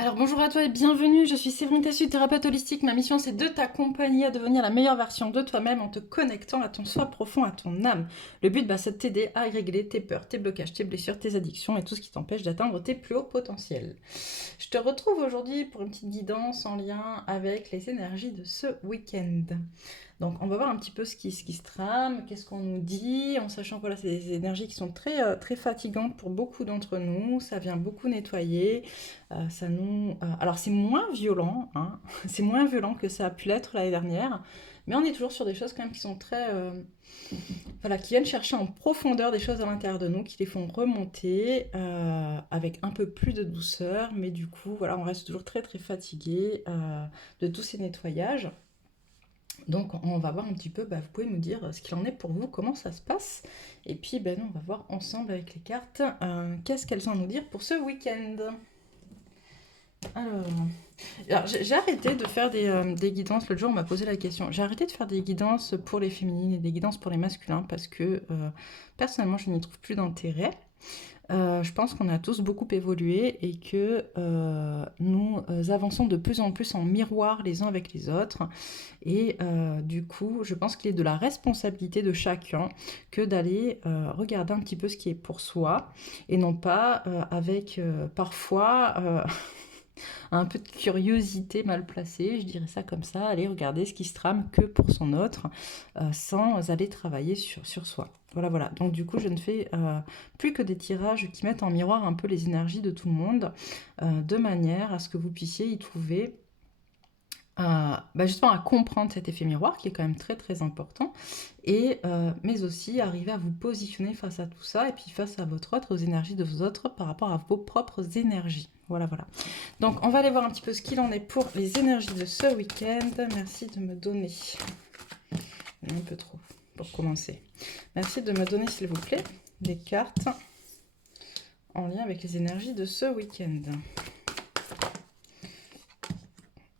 Alors bonjour à toi et bienvenue, je suis Séverine Tassu, thérapeute holistique. Ma mission c'est de t'accompagner à devenir la meilleure version de toi-même en te connectant à ton soi profond, à ton âme. Le but c'est de t'aider à régler tes peurs, tes blocages, tes blessures, tes addictions et tout ce qui t'empêche d'atteindre tes plus hauts potentiels. Je te retrouve aujourd'hui pour une petite guidance en lien avec les énergies de ce week-end. Donc on va voir un petit peu ce qui se trame, qu'est-ce qu'on nous dit, en sachant que voilà, c'est des énergies qui sont très fatigantes pour beaucoup d'entre nous, ça vient beaucoup nettoyer, alors c'est moins violent, hein, c'est moins violent que ça a pu l'être l'année dernière, mais on est toujours sur des choses quand même qui sont voilà, qui viennent chercher en profondeur des choses à l'intérieur de nous, qui les font remonter avec un peu plus de douceur, mais du coup, voilà, on reste toujours très fatigué de tous ces nettoyages. Donc on va voir un petit peu, vous pouvez nous dire ce qu'il en est pour vous, comment ça se passe. Et puis nous, on va voir ensemble avec les cartes qu'est-ce qu'elles ont à nous dire pour ce week-end. Alors, j'ai arrêté de faire des guidances. L'autre jour, on m'a posé la question. J'ai arrêté de faire des guidances pour les féminines et des guidances pour les masculins parce que personnellement, je n'y trouve plus d'intérêt. Je pense qu'on a tous beaucoup évolué et que nous avançons de plus en plus en miroir les uns avec les autres. Et du coup, je pense qu'il est de la responsabilité de chacun que d'aller regarder un petit peu ce qui est pour soi et non pas avec parfois un peu de curiosité mal placée, je dirais ça comme ça, aller regarder ce qui se trame que pour son autre, sans aller travailler sur soi. Voilà. Donc du coup, je ne fais plus que des tirages qui mettent en miroir un peu les énergies de tout le monde, de manière à ce que vous puissiez y trouver justement à comprendre cet effet miroir qui est quand même très important, et mais aussi arriver à vous positionner face à tout ça et puis face à votre autre, aux énergies de vos autres par rapport à vos propres énergies. Voilà. Donc on va aller voir un petit peu ce qu'il en est pour les énergies de ce week-end. Merci de me donner un peu trop pour commencer. Merci de me donner s'il vous plaît des cartes en lien avec les énergies de ce week-end.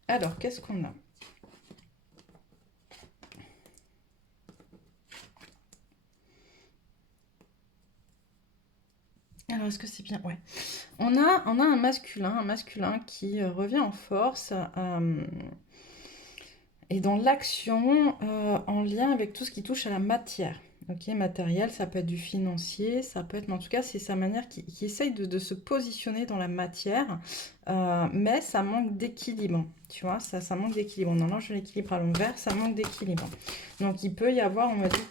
Alors qu'est-ce qu'on a? Alors, est-ce que c'est bien? Ouais. On a un masculin qui revient en force et dans l'action en lien avec tout ce qui touche à la matière. Ok, matériel, ça peut être du financier, ça peut être, mais en tout cas, c'est sa manière qui essaye de se positionner dans la matière, mais ça manque d'équilibre, tu vois, ça manque d'équilibre. Non, je l'équilibre à l'envers, ça manque d'équilibre. Donc, il peut y avoir, on me dit,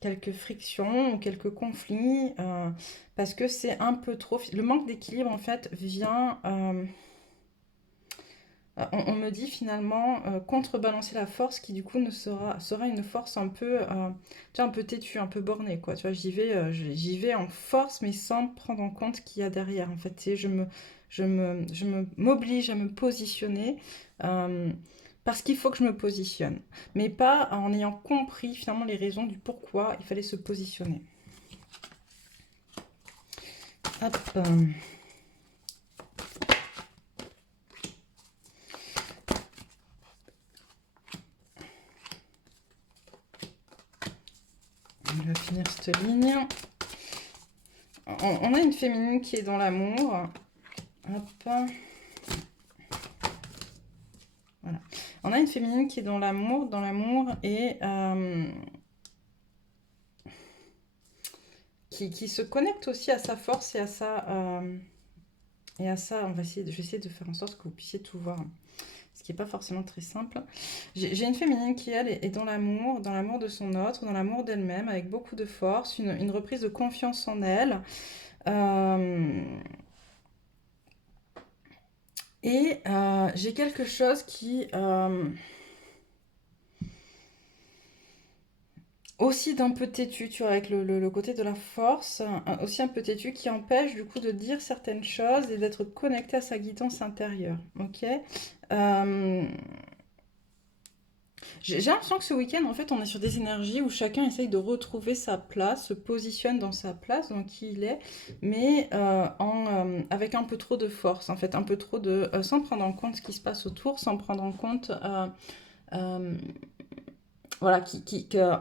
quelques frictions ou quelques conflits, parce que c'est un peu trop... Le manque d'équilibre, en fait, vient... on me dit finalement contrebalancer la force qui du coup sera une force un peu, tu vois, un peu têtue, un peu bornée, quoi. Tu vois, j'y vais en force, mais sans prendre en compte ce qu'il y a derrière. En fait, tu sais, m'oblige à me positionner parce qu'il faut que je me positionne, mais pas en ayant compris finalement les raisons du pourquoi il fallait se positionner. Hop. On va finir cette ligne. On a une féminine qui est dans l'amour. Hop. Voilà. On a une féminine qui est dans l'amour et qui se connecte aussi à sa force et à ça. Je vais essayer de faire en sorte que vous puissiez tout voir, ce qui n'est pas forcément très simple. J'ai une féminine qui, elle, est dans l'amour de son autre, dans l'amour d'elle-même, avec beaucoup de force, une reprise de confiance en elle. Et j'ai quelque chose qui... aussi d'un peu têtu, tu vois, avec le côté de la force, aussi un peu têtu qui empêche du coup de dire certaines choses et d'être connecté à sa guidance intérieure, ok. J'ai l'impression que ce week-end, en fait, on est sur des énergies où chacun essaye de retrouver sa place, se positionne dans sa place, dans qui il est, mais avec un peu trop de force, en fait, un peu trop de... sans prendre en compte ce qui se passe autour, sans prendre en compte... voilà,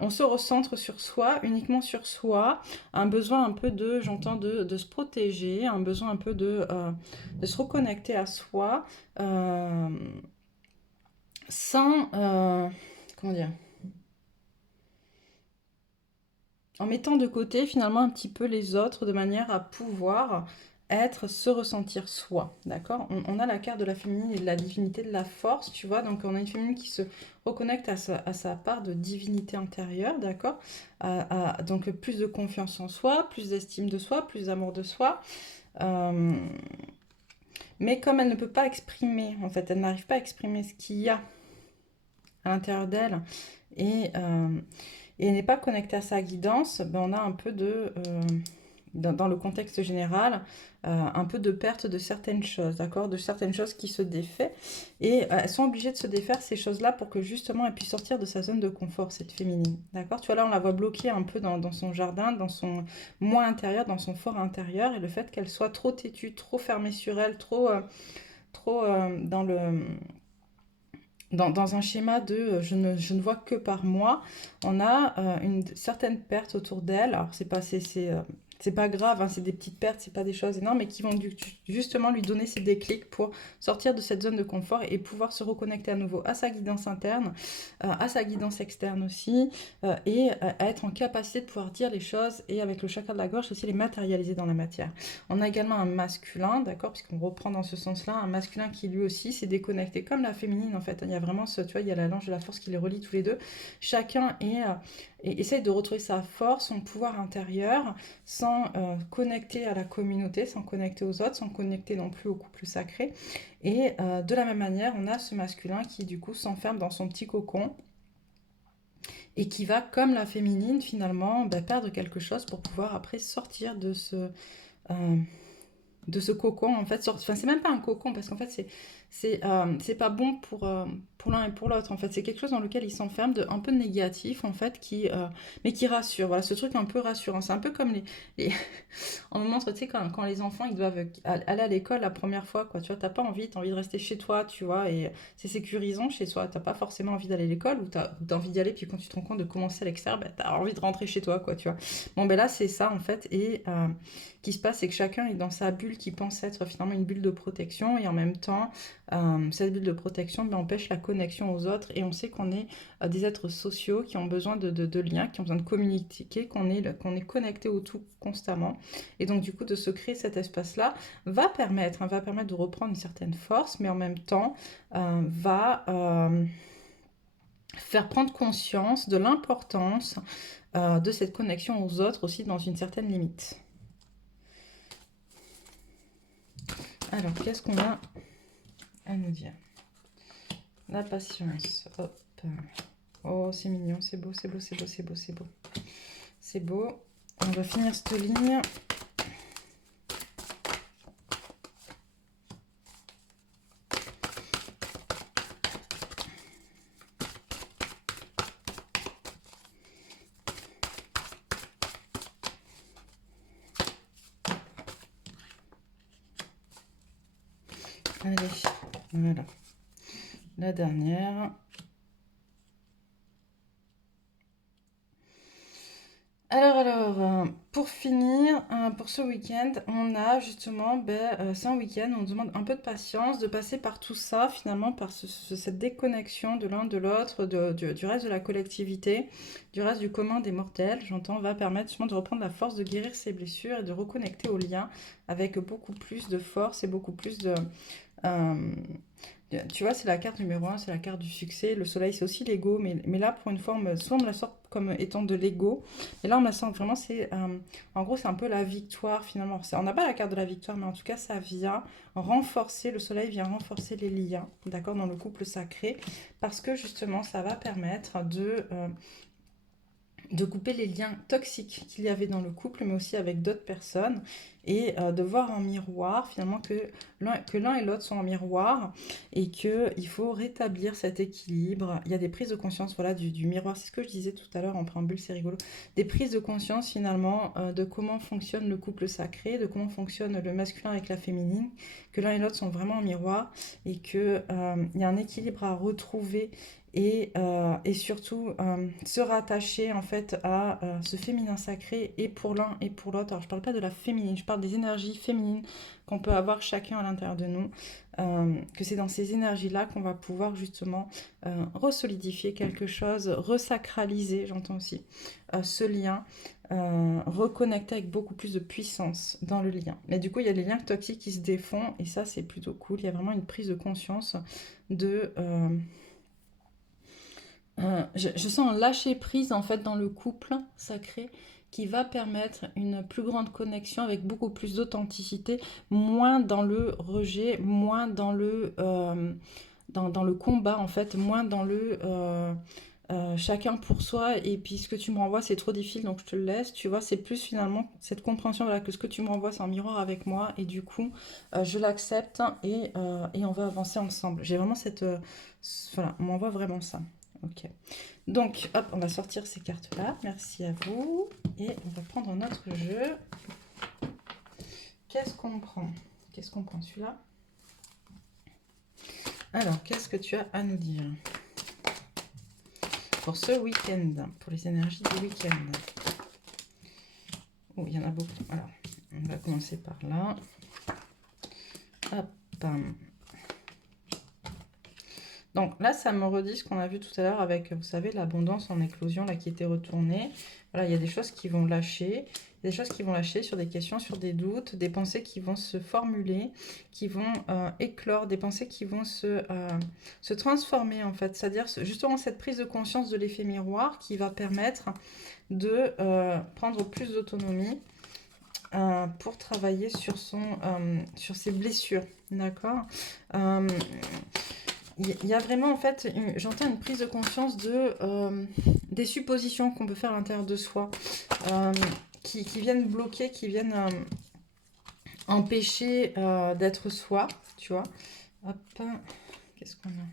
on se recentre sur soi, uniquement sur soi, un besoin un peu de, j'entends, de se protéger, un besoin un peu de se reconnecter à soi, euh, sans, comment dire, en mettant de côté finalement un petit peu les autres de manière à pouvoir être, se ressentir soi, d'accord? On a la carte de la féminine et de la divinité, de la force, tu vois, donc on a une féminine qui se reconnecte à sa part de divinité intérieure, d'accord? Donc plus de confiance en soi, plus d'estime de soi, plus d'amour de soi, euh, mais comme elle ne peut pas exprimer, en fait, elle n'arrive pas à exprimer ce qu'il y a à l'intérieur d'elle, et, euh, et n'est pas connectée à sa guidance, ben on a un peu dans le contexte général, un peu de perte de certaines choses, d'accord? De certaines choses qui se défait. Et elles sont obligées de se défaire, ces choses-là, pour que justement elle puisse sortir de sa zone de confort, cette féminine, d'accord? Tu vois, là, on la voit bloquée un peu dans son jardin, dans son moi intérieur, dans son fort intérieur, et le fait qu'elle soit trop têtue, trop fermée sur elle, trop dans un schéma de je ne vois que par moi, on a une certaine perte autour d'elle. Alors, c'est pas grave, hein, c'est des petites pertes, c'est pas des choses énormes, mais qui vont justement lui donner ces déclics pour sortir de cette zone de confort et pouvoir se reconnecter à nouveau à sa guidance interne, à sa guidance externe aussi, et à être en capacité de pouvoir dire les choses et avec le chakra de la gorge aussi les matérialiser dans la matière. On a également un masculin, d'accord, puisqu'on reprend dans ce sens-là, un masculin qui lui aussi s'est déconnecté, comme la féminine en fait. Il y a vraiment tu vois, il y a la l'ange de la force qui les relie tous les deux. Chacun essaye de retrouver sa force, son pouvoir intérieur, sans connecter à la communauté, sans connecter aux autres, sans connecter non plus au couple sacré. Et de la même manière, on a ce masculin qui du coup s'enferme dans son petit cocon et qui va, comme la féminine, finalement, bah, perdre quelque chose pour pouvoir après sortir euh, de ce cocon en fait. Enfin, c'est même pas un cocon parce qu'en fait c'est pas bon pour l'un et pour l'autre en fait. C'est quelque chose dans lequel il s'enferme de un peu négatif en fait mais qui rassure. Voilà, ce truc un peu rassurant. C'est un peu comme les... on me montre, tu sais, quand les enfants ils doivent aller à l'école la première fois, quoi. Tu vois, t'as envie de rester chez toi, tu vois, et c'est sécurisant chez toi. T'as pas forcément envie d'aller à l'école ou t'as envie d'y aller, puis quand tu te rends compte de commencer à l'extérieur, bah, t'as envie de rentrer chez toi, quoi, tu vois. Bon, ben là, c'est ça en fait, et qui se passe, c'est que chacun est dans sa bulle qui pense être finalement une bulle de protection, et en même temps, cette bulle de protection ben, empêche la connexion aux autres, et on sait qu'on est des êtres sociaux qui ont besoin de liens, qui ont besoin de communiquer, qu'on est connecté au tout constamment. Et donc, du coup, de se créer cet espace-là va permettre de reprendre une certaine force, mais en même temps, va faire prendre conscience de l'importance de cette connexion aux autres aussi dans une certaine limite. Alors, qu'est-ce qu'on a à nous dire? La patience. Hop. Oh, c'est mignon, c'est beau, c'est beau, c'est beau, c'est beau, c'est beau. C'est beau. On va finir cette ligne. Allez, voilà. La dernière. Alors, pour finir, pour ce week-end, on a justement, c'est un week-end où on demande un peu de patience, de passer par tout ça, finalement, par cette déconnexion de l'un de l'autre, du reste de la collectivité, du reste du commun des mortels, j'entends, va permettre justement de reprendre la force de guérir ses blessures et de reconnecter au lien avec beaucoup plus de force et beaucoup plus de... euh, tu vois, c'est la carte numéro un, c'est la carte du succès. Le soleil, c'est aussi l'ego, mais là, pour une fois, soit on me la sort comme étant de l'ego, et là, on me la sort vraiment, en gros, c'est un peu la victoire, finalement. On n'a pas la carte de la victoire, mais en tout cas, ça vient renforcer, le soleil vient renforcer les liens, d'accord, dans le couple sacré, parce que justement, ça va permettre de couper les liens toxiques qu'il y avait dans le couple, mais aussi avec d'autres personnes, et de voir en miroir finalement que l'un et l'autre sont en miroir, et qu'il faut rétablir cet équilibre. Il y a des prises de conscience, voilà, du miroir, c'est ce que je disais tout à l'heure en préambule, c'est rigolo, des prises de conscience finalement de comment fonctionne le couple sacré, de comment fonctionne le masculin avec la féminine, que l'un et l'autre sont vraiment en miroir, et qu'il y a un équilibre à retrouver, et surtout se rattacher en fait à ce féminin sacré et pour l'un et pour l'autre. Alors je parle pas de la féminine, je parle des énergies féminines qu'on peut avoir chacun à l'intérieur de nous, que c'est dans ces énergies-là qu'on va pouvoir justement resolidifier quelque chose, resacraliser, j'entends aussi, ce lien, reconnecter avec beaucoup plus de puissance dans le lien. Mais du coup, il y a les liens toxiques qui se défont et ça, c'est plutôt cool. Il y a vraiment une prise de conscience de... je sens un lâcher prise en fait dans le couple sacré qui va permettre une plus grande connexion avec beaucoup plus d'authenticité, moins dans le rejet, moins dans dans le combat en fait, moins dans chacun pour soi et puis ce que tu me renvoies c'est trop difficile donc je te le laisse, tu vois, c'est plus finalement cette compréhension voilà, que ce que tu me renvoies c'est en miroir avec moi et du coup je l'accepte et on va avancer ensemble. J'ai vraiment voilà, on m'envoie vraiment ça. Ok. Donc, hop, on va sortir ces cartes-là. Merci à vous. Et on va prendre notre jeu. Qu'est-ce qu'on prend? Qu'est-ce qu'on prend celui-là? Alors, qu'est-ce que tu as à nous dire pour ce week-end, pour les énergies du week-end? Oh, il y en a beaucoup. Alors, on va commencer par là. Hop. Donc là, ça me redit ce qu'on a vu tout à l'heure avec, vous savez, l'abondance en éclosion, là, qui était retournée. Voilà, il y a des choses qui vont lâcher. Il y a des choses qui vont lâcher sur des questions, sur des doutes, des pensées qui vont se formuler, qui vont éclore, des pensées qui vont se transformer, en fait. C'est-à-dire, justement, cette prise de conscience de l'effet miroir qui va permettre de prendre plus d'autonomie pour travailler sur ses blessures, d'accord. Il y a vraiment, en fait, j'entends une prise de conscience des suppositions qu'on peut faire à l'intérieur de soi, qui viennent bloquer, qui viennent empêcher d'être soi, tu vois. Hop, qu'est-ce qu'on a?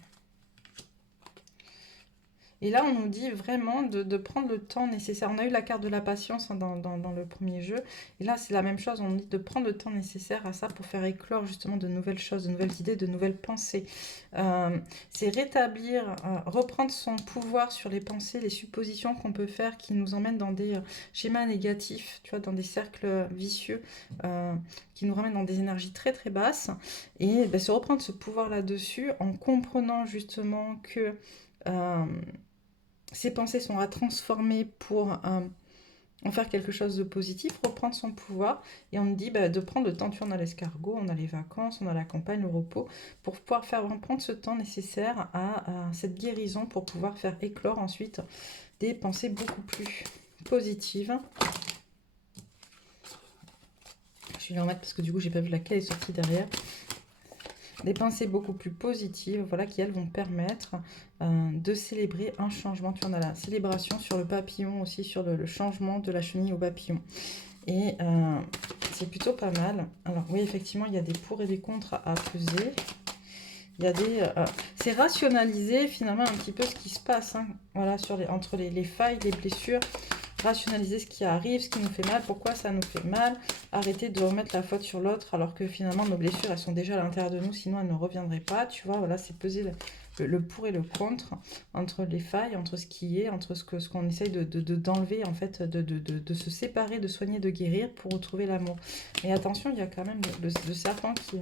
Et là, on nous dit vraiment de prendre le temps nécessaire. On a eu la carte de la patience hein, dans le premier jeu. Et là, c'est la même chose. On nous dit de prendre le temps nécessaire à ça pour faire éclore justement de nouvelles choses, de nouvelles idées, de nouvelles pensées. C'est rétablir, reprendre son pouvoir sur les pensées, les suppositions qu'on peut faire qui nous emmènent dans des schémas négatifs, tu vois, dans des cercles vicieux qui nous ramènent dans des énergies très très basses. Et ben, se reprendre ce pouvoir là-dessus en comprenant justement que... ces pensées sont à transformer pour en faire quelque chose de positif, reprendre son pouvoir. Et on me dit bah, de prendre le temps, tu vois, on a l'escargot, on a les vacances, on a la campagne, le repos, pour pouvoir prendre ce temps nécessaire à cette guérison pour pouvoir faire éclore ensuite des pensées beaucoup plus positives. Je vais les remettre parce que du coup, j'ai pas vu laquelle est sortie derrière. Des pensées beaucoup plus positives, voilà, qui elles vont permettre de célébrer un changement. Tu en as la célébration sur le papillon aussi, sur le changement de la chenille au papillon. Et c'est plutôt pas mal. Alors oui, effectivement, il y a des pour et des contre à peser. Il y a c'est rationaliser finalement un petit peu ce qui se passe, hein, voilà, entre les failles, les blessures. Rationaliser ce qui arrive, ce qui nous fait mal, pourquoi ça nous fait mal, arrêter de remettre la faute sur l'autre alors que finalement nos blessures elles sont déjà à l'intérieur de nous, sinon elles ne reviendraient pas, tu vois, voilà, c'est peser le pour et le contre, entre les failles, entre ce qui est, entre ce qu'on essaye d'enlever, en fait, de se séparer, de soigner, de guérir pour retrouver l'amour. Et attention, il y a quand même le serpent qui...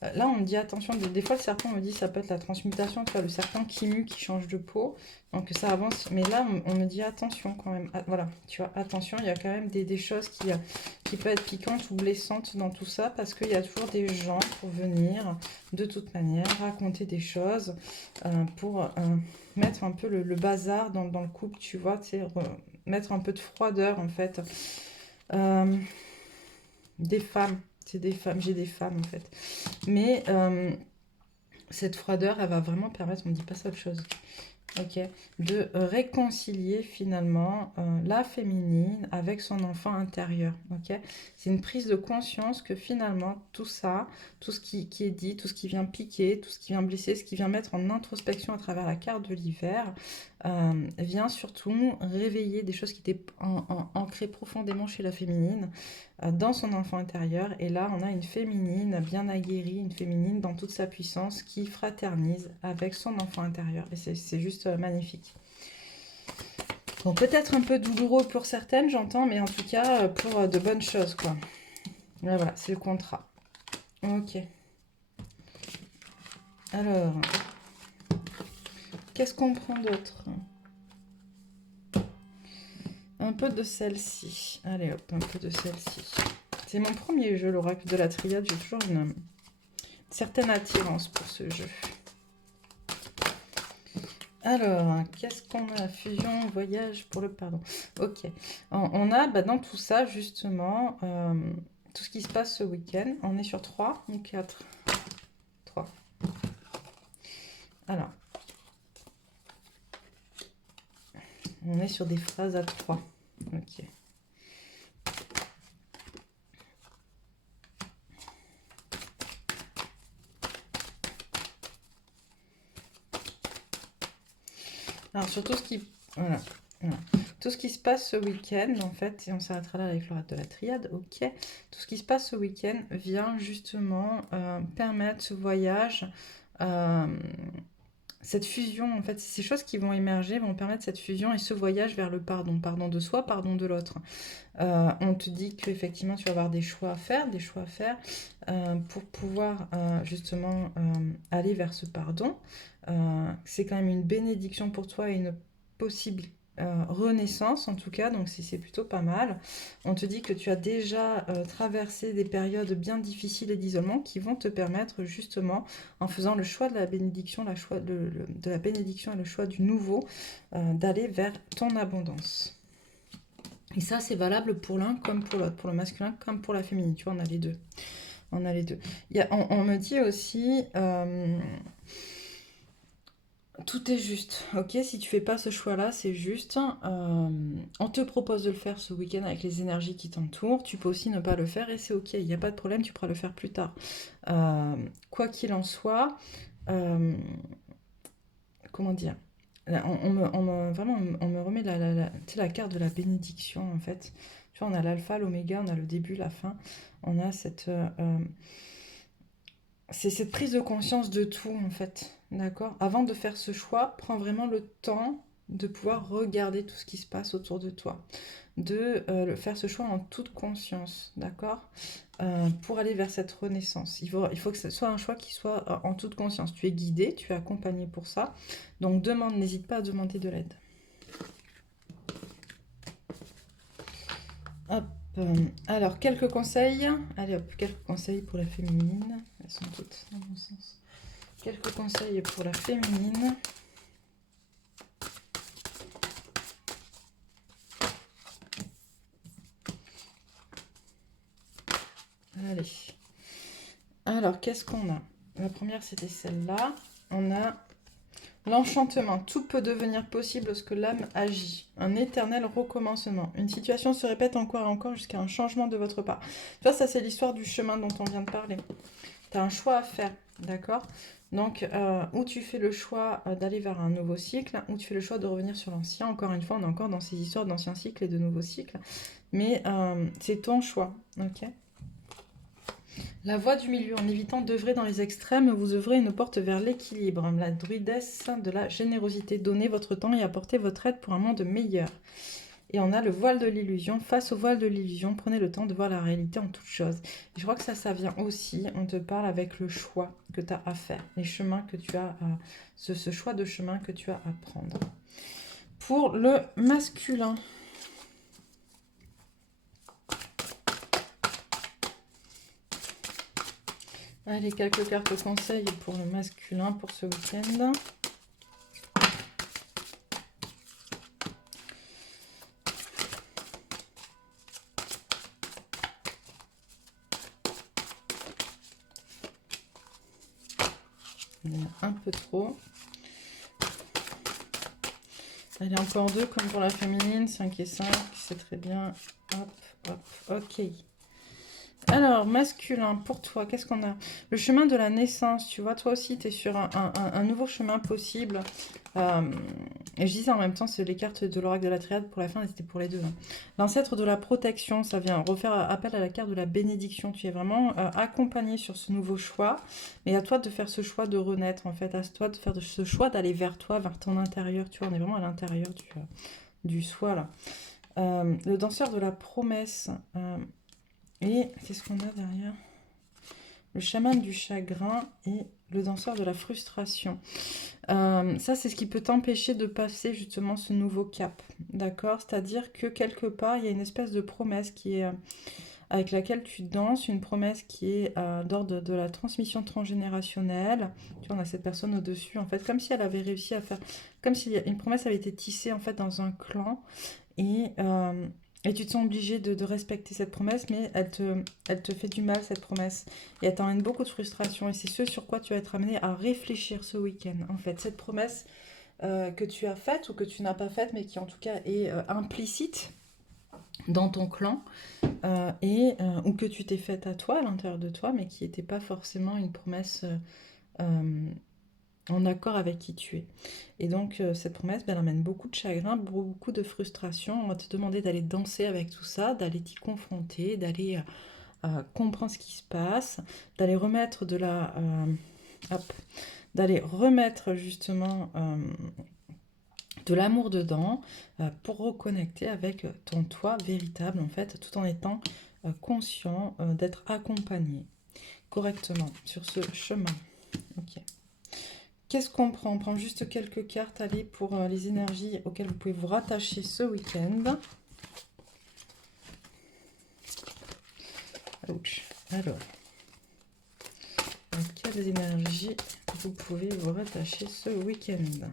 là, on me dit attention, des fois le serpent me dit ça peut être la transmutation, tu vois, le serpent qui mue, qui change de peau, donc ça avance. Mais là, on me dit attention quand même. Voilà, tu vois, attention, il y a quand même des choses qui peuvent être piquantes ou blessantes dans tout ça, parce qu'il y a toujours des gens pour venir, de toute manière, raconter des choses pour mettre un peu le bazar dans le couple, tu vois, tu sais, mettre un peu de froideur en fait. Des femmes. C'est des femmes, j'ai des femmes en fait. Mais cette froideur, elle va vraiment permettre, on ne dit pas ça autre chose, ok, de réconcilier finalement la féminine avec son enfant intérieur, ok. C'est une prise de conscience que finalement tout ça, tout ce qui est dit, tout ce qui vient piquer, tout ce qui vient blesser, ce qui vient mettre en introspection à travers la carte de l'hiver, vient surtout réveiller des choses qui étaient ancrées profondément chez la féminine, dans son enfant intérieur. Et là, on a une féminine bien aguerrie, une féminine dans toute sa puissance qui fraternise avec son enfant intérieur. Et c'est juste magnifique. Bon, peut-être un peu douloureux pour certaines, j'entends, mais en tout cas, pour de bonnes choses, quoi. Là, voilà, c'est le contrat. Ok. Alors, qu'est-ce qu'on prend d'autre? Un peu de celle-ci. Allez hop, un peu de celle-ci. C'est mon premier jeu, l'oracle de la triade. J'ai toujours une certaine attirance pour ce jeu. Alors, qu'est-ce qu'on a? Fusion, voyage pour le pardon. Ok. On a dans tout ça, justement, tout ce qui se passe ce week-end. On est sur 3 ou 4? 3. Alors, on est sur des phrases à 3. Ok. Alors, sur tout ce qui... Voilà. Tout ce qui se passe ce week-end, en fait, et on s'arrêtera là avec l'oracle de la triade, ok. Tout ce qui se passe ce week-end vient justement permettre ce voyage, cette fusion, en fait, ces choses qui vont émerger vont permettre cette fusion et ce voyage vers le pardon. Pardon de soi, pardon de l'autre. On te dit qu'effectivement, tu vas avoir des choix à faire, pour pouvoir justement aller vers ce pardon. C'est quand même une bénédiction pour toi et une possible renaissance en tout cas, donc c'est plutôt pas mal. On te dit que tu as déjà traversé des périodes bien difficiles et d'isolement qui vont te permettre justement, en faisant le choix de la bénédiction, de la bénédiction et le choix du nouveau, d'aller vers ton abondance. Et ça, c'est valable pour l'un comme pour l'autre, pour le masculin comme pour la féminine. Tu vois, on a les deux. On a les deux. On me dit aussi... tout est juste, ok? Si tu fais pas ce choix-là, c'est juste. On te propose de le faire ce week-end avec les énergies qui t'entourent. Tu peux aussi ne pas le faire et c'est ok. Il n'y a pas de problème, tu pourras le faire plus tard. Quoi qu'il en soit, comment dire? Là, on me remet tu sais, la carte de la bénédiction en fait. Tu vois, on a l'alpha, l'oméga, on a le début, la fin. On a c'est cette prise de conscience de tout, en fait. D'accord? Avant de faire ce choix, prends vraiment le temps de pouvoir regarder tout ce qui se passe autour de toi. De faire ce choix en toute conscience. D'accord? Pour aller vers cette renaissance. Il faut que ce soit un choix qui soit en toute conscience. Tu es guidé, tu es accompagné pour ça. Donc n'hésite pas à demander de l'aide. Hop. Alors, quelques conseils. Allez hop, quelques conseils pour la féminine. Elles sont toutes dans mon sens. Quelques conseils pour la féminine. Allez. Alors, qu'est-ce qu'on a? La première, c'était celle-là. On a l'enchantement. Tout peut devenir possible lorsque l'âme agit. Un éternel recommencement. Une situation se répète encore et encore jusqu'à un changement de votre part. Tu vois, ça, c'est l'histoire du chemin dont on vient de parler. Tu as un choix à faire, d'accord? Donc, ou tu fais le choix d'aller vers un nouveau cycle, ou tu fais le choix de revenir sur l'ancien. Encore une fois, on est encore dans ces histoires d'anciens cycles et de nouveaux cycles. Mais c'est ton choix, ok? La voie du milieu, en évitant d'œuvrer dans les extrêmes, vous œuvrez une porte vers l'équilibre. La druidesse de la générosité. Donnez votre temps et apportez votre aide pour un monde meilleur. Et on a le voile de l'illusion. Face au voile de l'illusion, prenez le temps de voir la réalité en toute chose. Et je crois que ça vient aussi, on te parle avec le choix que tu as à faire. Les chemins que tu as, ce choix de chemin que tu as à prendre. Pour le masculin. Allez, quelques cartes conseils pour le masculin pour ce week-end. Il y en a un peu trop. Allez, encore deux comme pour la féminine. 5 et 5, c'est très bien. Hop, hop, ok. Alors, masculin, pour toi, qu'est-ce qu'on a? Le chemin de la naissance, tu vois, toi aussi, tu es sur un nouveau chemin possible. Euh, et je disais en même temps, c'est les cartes de l'oracle de la triade pour la fin, et c'était pour les deux, hein. L'ancêtre de la protection, ça vient refaire appel à la carte de la bénédiction. Tu es vraiment accompagné sur ce nouveau choix. Mais à toi de faire ce choix de renaître, en fait. À toi de faire ce choix d'aller vers toi, vers ton intérieur. Tu vois, on est vraiment à l'intérieur du soi, là. Le danseur de la promesse. Et qu'est-ce qu'on a derrière? Le chaman du chagrin et le danseur de la frustration. Ça, c'est ce qui peut t'empêcher de passer justement ce nouveau cap. D'accord? C'est-à-dire que quelque part, il y a une espèce de promesse qui est avec laquelle tu danses, une promesse qui est d'ordre de la transmission transgénérationnelle. Tu vois, on a cette personne au-dessus, en fait, comme si elle avait réussi à faire... Comme si une promesse avait été tissée, en fait, dans un clan. Et, euh, et tu te sens obligé de respecter cette promesse, mais elle te fait du mal, cette promesse. Et elle t'emmène beaucoup de frustration. Et c'est ce sur quoi tu vas être amené à réfléchir ce week-end. En fait, cette promesse que tu as faite ou que tu n'as pas faite, mais qui en tout cas est implicite dans ton clan, ou que tu t'es faite à toi, à l'intérieur de toi, mais qui n'était pas forcément une promesse euh, en accord avec qui tu es. Et donc, cette promesse, ben, elle amène beaucoup de chagrin, beaucoup de frustration. On va te demander d'aller danser avec tout ça, d'aller t'y confronter, d'aller comprendre ce qui se passe, d'aller remettre hop, d'aller remettre justement de l'amour dedans pour reconnecter avec ton toi véritable, en fait, tout en étant conscient d'être accompagné correctement sur ce chemin. Ok. Qu'est-ce qu'on prend? On prend juste quelques cartes, allez, pour les énergies auxquelles vous pouvez vous rattacher ce week-end. Ouch. Alors, à quelles énergies vous pouvez vous rattacher ce week-end?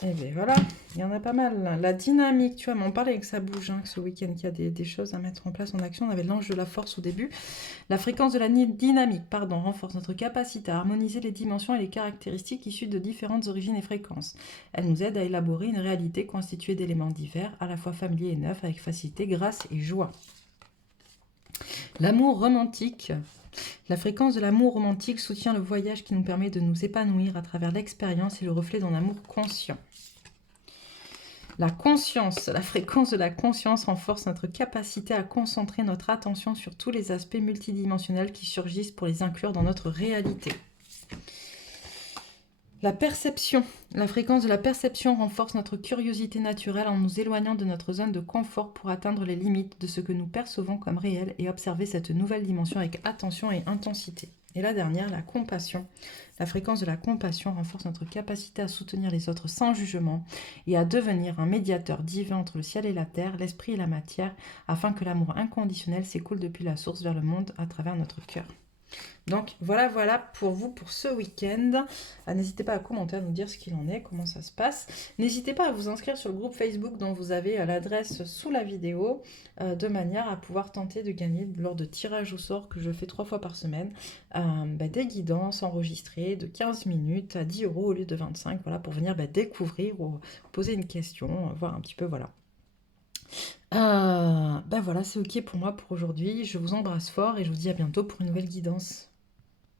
Et bien voilà, il y en a pas mal. La dynamique, tu vois, mais on parlait que ça bouge, hein, que ce week-end, qu'il y a des choses à mettre en place en action. On avait l'ange de la force au début. La fréquence de la dynamique, renforce notre capacité à harmoniser les dimensions et les caractéristiques issues de différentes origines et fréquences. Elle nous aide à élaborer une réalité constituée d'éléments divers, à la fois familiers et neufs, avec facilité, grâce et joie. L'amour romantique. La fréquence de l'amour romantique soutient le voyage qui nous permet de nous épanouir à travers l'expérience et le reflet d'un amour conscient. La conscience, la fréquence de la conscience renforce notre capacité à concentrer notre attention sur tous les aspects multidimensionnels qui surgissent pour les inclure dans notre réalité. La perception, la fréquence de la perception renforce notre curiosité naturelle en nous éloignant de notre zone de confort pour atteindre les limites de ce que nous percevons comme réel et observer cette nouvelle dimension avec attention et intensité. Et la dernière, la compassion. La fréquence de la compassion renforce notre capacité à soutenir les autres sans jugement et à devenir un médiateur divin entre le ciel et la terre, l'esprit et la matière, afin que l'amour inconditionnel s'écoule depuis la source vers le monde à travers notre cœur. Donc voilà pour vous pour ce week-end. N'hésitez pas à commenter, à nous dire ce qu'il en est, comment ça se passe. N'hésitez pas à vous inscrire sur le groupe Facebook dont vous avez l'adresse sous la vidéo, de manière à pouvoir tenter de gagner lors de tirages au sort que je fais 3 fois par semaine, des guidances enregistrées de 15 minutes à 10 € au lieu de 25, voilà, pour venir découvrir ou poser une question, voir un petit peu, voilà. Voilà, c'est ok pour moi pour aujourd'hui. Je vous embrasse fort et je vous dis à bientôt pour une nouvelle guidance.